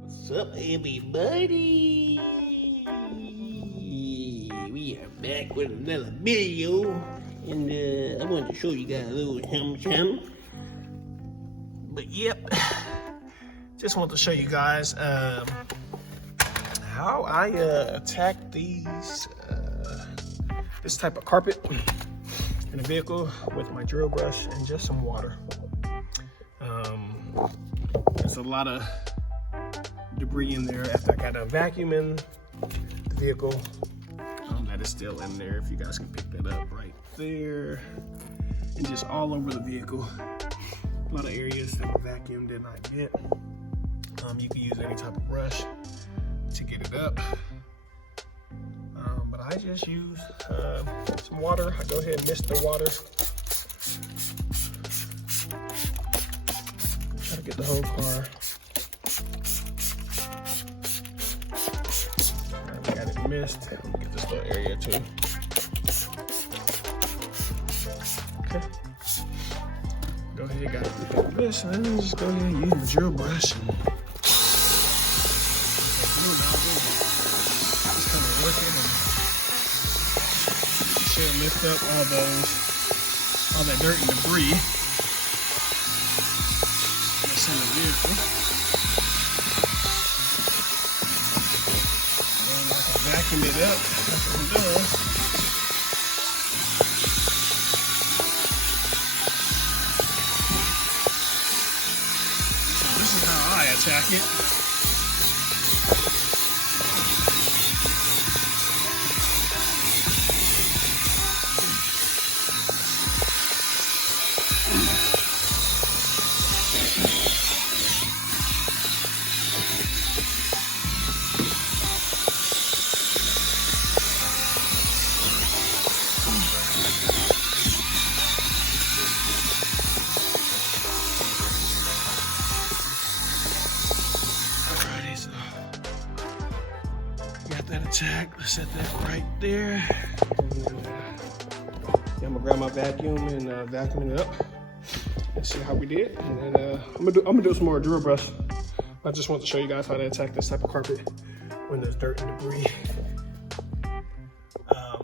What's up, everybody? We are back with another video, and I wanted to show you guys a little something. But yep, just want to show you guys how I attack these this type of carpet in a vehicle with my drill brush and just some water. There's a lot of debris in there after I got a vacuum in the vehicle. That is still in there, if you guys can pick that up right there, and just all over the vehicle. A lot of areas that the vacuum did not get. You can use any type of brush to get it up, but I just use some water. I go ahead and mist the water. Try to get the whole car. Alright, we got it mist. Get this little area too. Okay. Go ahead, got it mist, and then just go ahead and use my drill brush. And just kind of work it, and it should lift up all that dirt and debris that's in the vehicle. And I can vacuum it up after I'm done. So this is how I attack it. Got that attack. Let's set that right there. I'm gonna grab my vacuum and vacuum it up and see how we did. And then I'm gonna do some more drill brush. I just want to show you guys how to attack this type of carpet when there's dirt and debris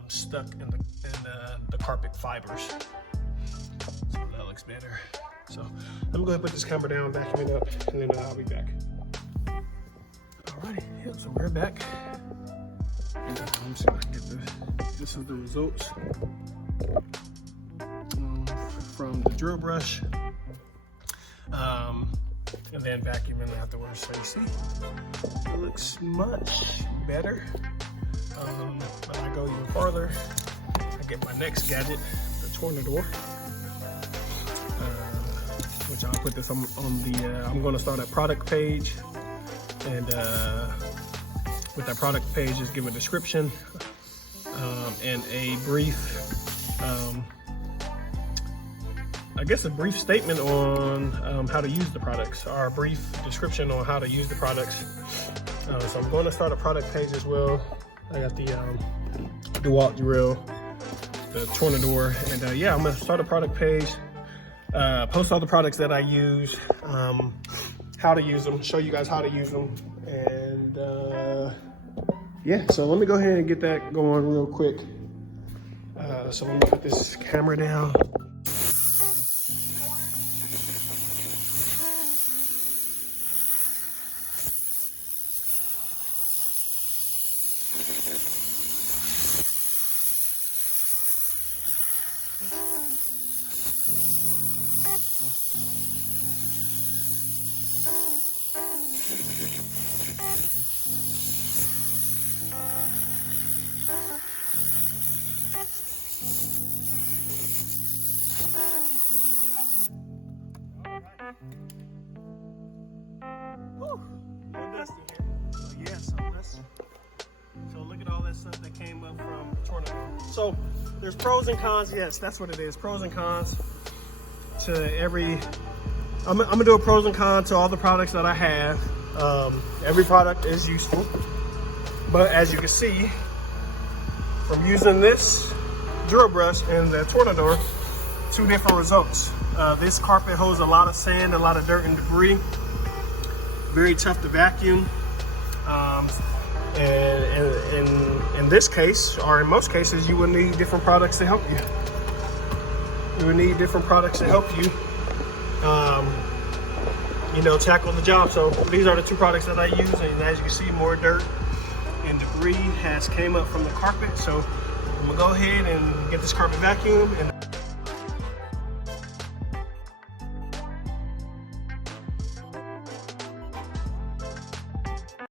stuck in the carpet fibers. So that looks better. So I'm gonna go ahead and put this camera down, vacuum it up, and then I'll be back. Alrighty, yep, so we're back. And, let me see if I can get this is the results from the drill brush, and then vacuuming afterwards. So you see, it looks much better. But I go even farther. I get my next gadget, the Tornador, which I'll put this on the. I'm going to start a product page, and with that product page, just give a description and a brief, I guess a brief statement on how to use the products, or a brief description on how to use the products. So I'm going to start a product page as well. I got the DeWalt drill, the Tornador, and yeah, I'm going to start a product page, post all the products that I use, how to use them, show you guys how to use them, and yeah, so let me go ahead and get that going real quick. So let me put this camera down. Woo, a little dusty here. So yeah, so look at all that stuff that came up from the Tornador. So there's pros and cons. Yes, that's what it is. Pros and cons to every. I'm gonna do a pros and cons to all the products that I have. Every product is useful, but as you can see from using this drill brush and the Tornador, two different results. This carpet holds a lot of sand, a lot of dirt and debris. Very tough to vacuum. And in this case, or in most cases, you will need different products to help you. You will need different products to help you, you know, tackle the job. So these are the two products that I use, and as you can see, more dirt and debris has came up from the carpet. So I'm gonna go ahead and get this carpet vacuumed.